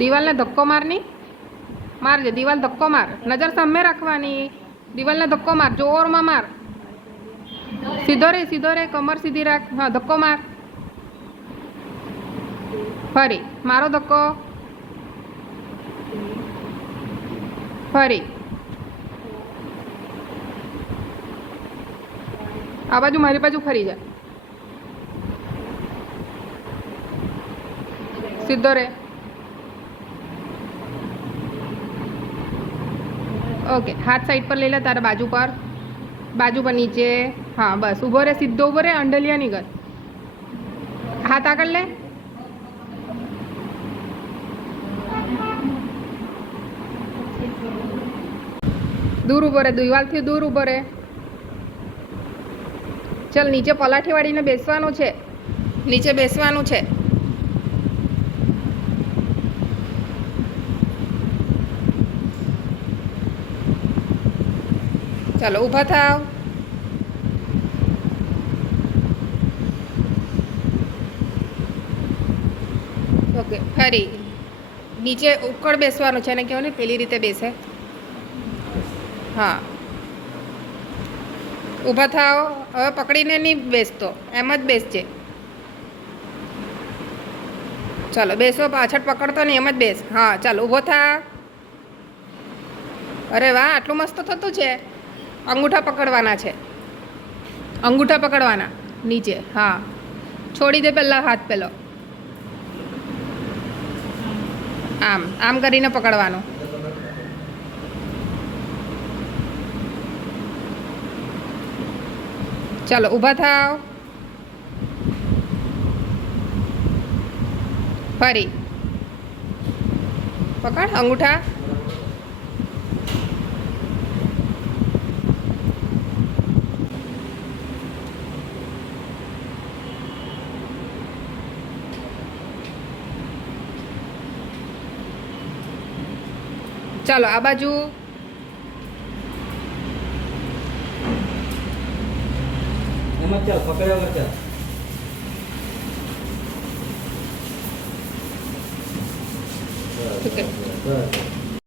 દિવાલને ધક્કો મારની, મારજે. દિવાલ ધક્કો માર, નજર સામે રાખવાની. દિવાલને ધક્કો માર, જોરમાં માર. સીધો રે, કમર સીધી રાખ. હા, ધક્કો માર. ફરી મારો ધક્કો. ફરી આ બાજુ, મારી બાજુ ફરી જા. સીધો રે. ઓકે, હાથ સાઈડ પર લઈ લે, તારા બાજુ પર નીચે. હા બસ, ઊભો રે, સીધો ઊભો રે, અંડલિયા નહીં કર. હાથ આગળ લે. દૂર ઊભો રે, દિવાલથી દૂર ઊભો રે. ચલ, નીચે પલાઠી વાળીને બેસવાનું છે. નીચે બેસવાનું છે. ચાલો, ઊભા થાવ. ઓકે, ફરી નીચે ઉકળ બેસવાનું છે. એને કહેવાય ને પેલી રીતે બેસે. હા, ઊભા થાવ. હવે પકડીને નહીં બેસતો, એમ જ બેસજે. ચાલો બેસો, પાછળ પકડતો નહીં, એમ જ બેસ. હા ચાલો, ઊભો થા. અરે વાહ, આટલું મસ્ત થતું છે. અંગૂઠા પકડવાના છે, અંગૂઠા પકડવાના નીચે. હા, છોડી દે પહેલાં હાથ. પેલો આમ કરીને પકડવાનું. ચાલો, ઊભા થાવ. ફરી પકડ અંગૂઠા. ચાલો, આ બાજુ. ચાલ, પકડ્યા ચાલ. ઓકે.